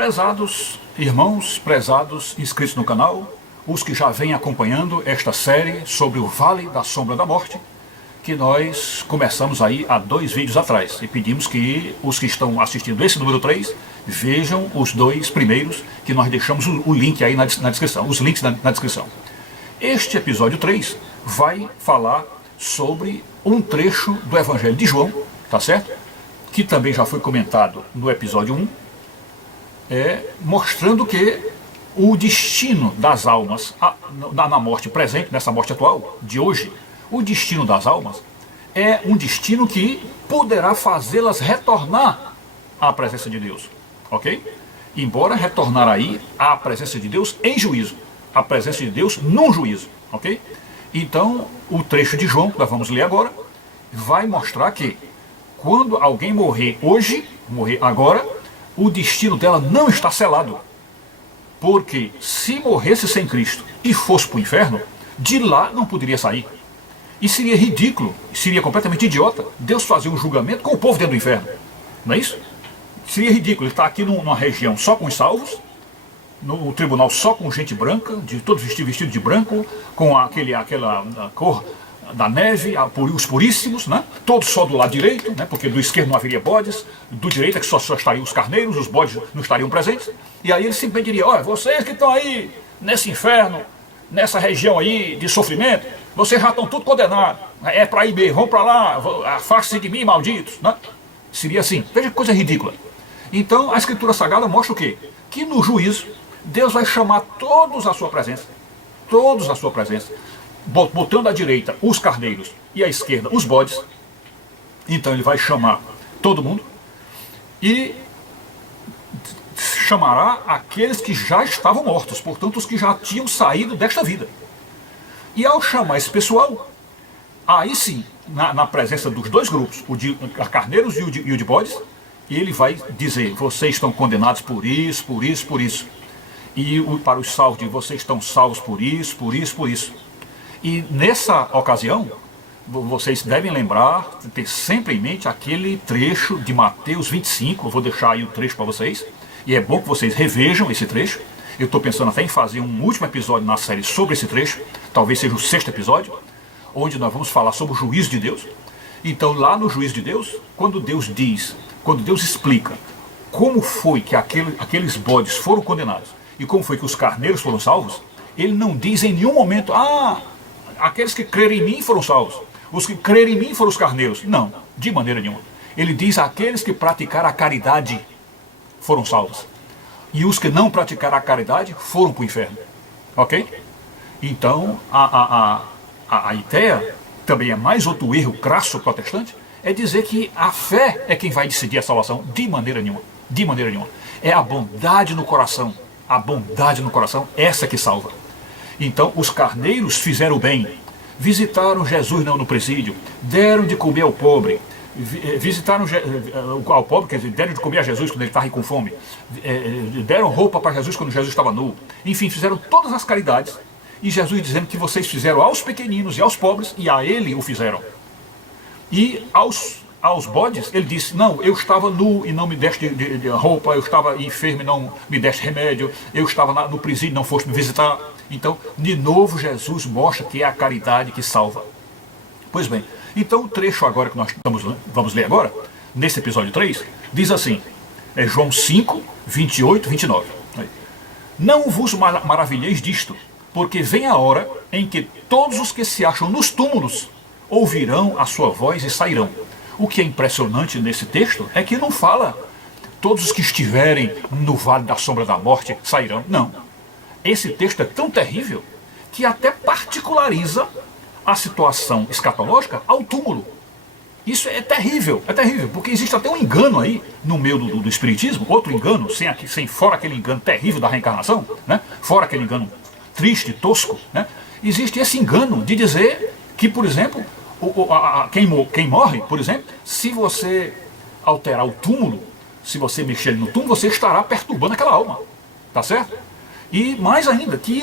Prezados irmãos, prezados inscritos no canal, os que já vêm acompanhando esta série sobre o Vale da Sombra da Morte, que nós começamos aí há 2 vídeos atrás, e pedimos que os que estão assistindo esse número 3 vejam os 2 primeiros, que nós deixamos o link aí na descrição, os links na descrição. Este episódio 3 vai falar sobre um trecho do Evangelho de João, tá certo? Que também já foi comentado no episódio 1, mostrando que o destino das almas na morte presente, nessa morte atual, de hoje, o destino das almas é um destino que poderá fazê-las retornar à presença de Deus, ok? Embora retornar aí à presença de Deus em juízo, a presença de Deus num juízo, ok? Então, o trecho de João, que nós vamos ler agora, vai mostrar que quando alguém morrer hoje, morrer agora, o destino dela não está selado. Porque se morresse sem Cristo e fosse para o inferno, de lá não poderia sair. E seria ridículo, seria completamente idiota Deus fazer um julgamento com o povo dentro do inferno. Não é isso? Seria ridículo. Ele está aqui numa região só com os salvos, no tribunal só com gente branca, de todos vestido de branco, com aquela cor da neve, os puríssimos, né? Todos só do lado direito, né? Porque do esquerdo não haveria bodes, do direito é que só estariam os carneiros, os bodes não estariam presentes. E aí ele simplesmente diria: olha, vocês que estão aí nesse inferno, nessa região aí de sofrimento, vocês já estão tudo condenados, é para ir bem, vão para lá, afaste-se de mim, malditos, né? Seria assim. Veja que coisa ridícula. Então a Escritura Sagrada mostra o quê? Que no juízo Deus vai chamar todos à sua presença, todos à sua presença, botando à direita os carneiros e à esquerda os bodes. Então ele vai chamar todo mundo e chamará aqueles que já estavam mortos, portanto os que já tinham saído desta vida. E ao chamar esse pessoal, aí sim, na presença dos 2 grupos, o de carneiros e o de bodes, ele vai dizer: vocês estão condenados por isso, por isso, por isso. E para os salvos, vocês estão salvos por isso, por isso, por isso. E nessa ocasião, vocês devem lembrar, ter sempre em mente aquele trecho de Mateus 25, eu vou deixar aí o trecho para vocês, e é bom que vocês revejam esse trecho. Eu estou pensando até em fazer um último episódio na série sobre esse trecho, talvez seja o 6º episódio, onde nós vamos falar sobre o juízo de Deus. Então lá no juízo de Deus, quando Deus explica como foi que aqueles bodes foram condenados, e como foi que os carneiros foram salvos, ele não diz em nenhum momento: aqueles que creram em mim foram salvos, os que creram em mim foram os carneiros. Não, de maneira nenhuma. Ele diz: aqueles que praticaram a caridade foram salvos, e os que não praticaram a caridade foram para o inferno, ok? Então a ideia, também é mais outro erro crasso protestante, é dizer que a fé é quem vai decidir a salvação. De maneira nenhuma, de maneira nenhuma. É a bondade no coração, essa que salva. Então os carneiros fizeram o bem, visitaram Jesus no presídio, deram de comer ao pobre, visitaram ao pobre, quer dizer, deram de comer a Jesus quando ele estava com fome, deram roupa para Jesus quando Jesus estava nu, enfim, fizeram todas as caridades, e Jesus dizendo que vocês fizeram aos pequeninos e aos pobres, e a ele o fizeram. E aos bodes, ele disse: não, eu estava nu e não me deste de roupa, eu estava enfermo e não me deste remédio, eu estava no presídio e não foste me visitar. Então, de novo, Jesus mostra que é a caridade que salva. Pois bem, então o trecho agora que nós vamos ler agora, nesse episódio 3, diz assim, é João 5, 28, 29. Não vos maravilheis disto, porque vem a hora em que todos os que se acham nos túmulos ouvirão a sua voz e sairão. O que é impressionante nesse texto é que não fala todos os que estiverem no vale da sombra da morte sairão. Não. Esse texto é tão terrível que até particulariza a situação escatológica ao túmulo. Isso é terrível, porque existe até um engano aí no meio do espiritismo, outro engano, fora aquele engano terrível da reencarnação, né? Fora aquele engano triste, tosco, né? Existe esse engano de dizer que, por exemplo, quem morre, por exemplo, se você alterar o túmulo, se você mexer no túmulo, você estará perturbando aquela alma, tá certo? E mais ainda, que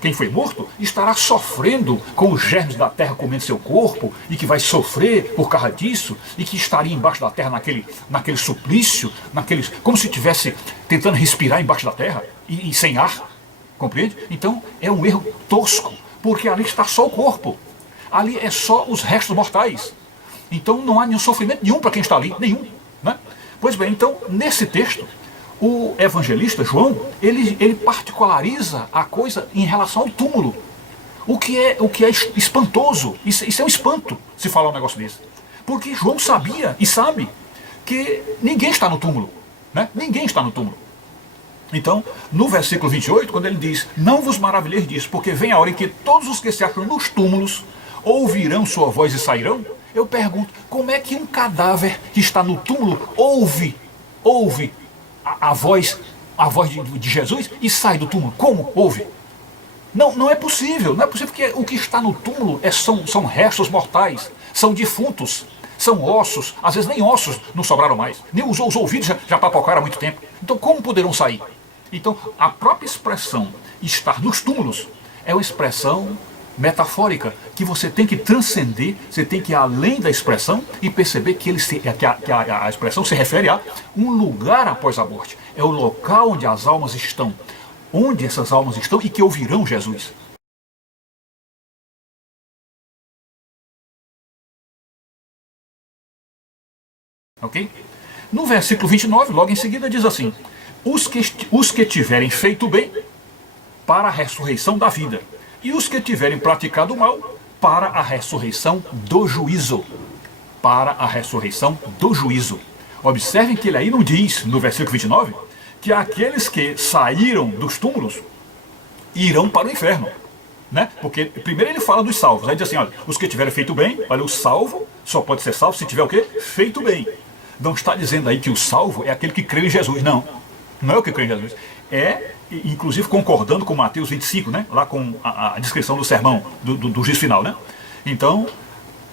quem foi morto estará sofrendo com os germes da terra comendo seu corpo, e que vai sofrer por causa disso, e que estaria embaixo da terra naquele suplício, como se estivesse tentando respirar embaixo da terra, e sem ar, compreende? Então é um erro tosco, porque ali está só o corpo, ali é só os restos mortais. Então não há nenhum sofrimento nenhum para quem está ali, nenhum, né? Pois bem, então nesse texto, o evangelista João, ele particulariza a coisa em relação ao túmulo, o que é espantoso. Isso é um espanto, se falar um negócio desse, porque João sabia e sabe que ninguém está no túmulo, né? Ninguém está no túmulo. Então, no versículo 28, quando ele diz: não vos maravilheis disso, porque vem a hora em que todos os que se acham nos túmulos ouvirão sua voz e sairão. Eu pergunto, como é que um cadáver que está no túmulo ouve a voz de Jesus e sai do túmulo? Como ouve? Não é possível, porque o que está no túmulo são restos mortais, são defuntos, são ossos, às vezes nem ossos não sobraram mais, nem os ouvidos já papocaram há muito tempo. Então como poderão sair? Então a própria expressão estar nos túmulos é uma expressão metafórica que você tem que transcender, você tem que ir além da expressão e perceber que a expressão se refere a um lugar após a morte. É o local onde as almas estão, onde essas almas estão e que ouvirão Jesus. Ok? No versículo 29, logo em seguida, diz assim: os que tiverem feito bem, para a ressurreição da vida, e os que tiverem praticado o mal, para a ressurreição do juízo. Para a ressurreição do juízo. Observem que ele aí não diz, no versículo 29, que aqueles que saíram dos túmulos irão para o inferno, né? Porque primeiro ele fala dos salvos, aí diz assim: olha, os que tiverem feito bem, olha, o salvo só pode ser salvo se tiver o quê? Feito bem. Não está dizendo aí que o salvo é aquele que crê em Jesus, não é o que crê em Jesus. É, inclusive concordando com Mateus 25, né? Lá com a descrição do sermão, do juízo final, né? Então,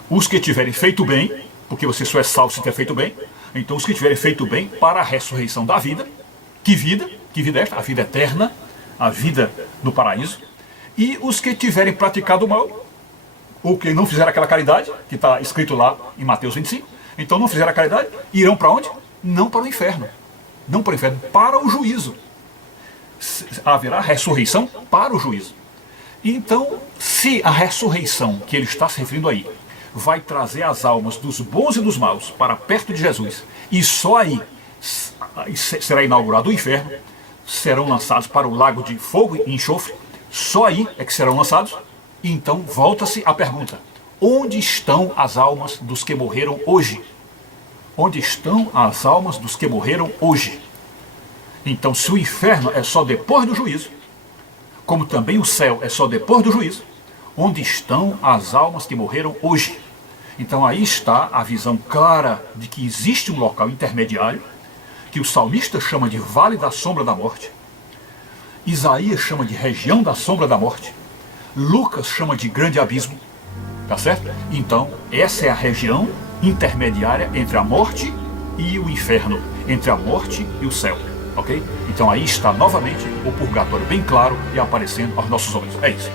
os que tiverem feito bem, porque você só é salvo se tiver feito bem, então os que tiverem feito bem para a ressurreição da vida. Que vida é esta? A vida eterna, a vida no paraíso. E os que tiverem praticado o mal, ou que não fizeram aquela caridade, que está escrito lá em Mateus 25, então não fizeram a caridade, irão para onde? Não para o inferno. Não para o inferno, para o juízo. Haverá ressurreição para o juízo. Então, se a ressurreição que ele está se referindo aí vai trazer as almas dos bons e dos maus para perto de Jesus, e só aí será inaugurado o inferno, serão lançados para o lago de fogo e enxofre, só aí é que serão lançados. Então volta-se a pergunta: onde estão as almas dos que morreram hoje? Onde estão as almas dos que morreram hoje? Então, se o inferno é só depois do juízo, como também o céu é só depois do juízo, onde estão as almas que morreram hoje? Então aí está a visão clara de que existe um local intermediário, que o salmista chama de vale da sombra da morte, Isaías chama de região da sombra da morte, Lucas chama de grande abismo, tá certo? Então essa é a região intermediária entre a morte e o inferno, entre a morte e o céu, ok? Então aí está novamente o purgatório bem claro e aparecendo aos nossos olhos. É isso.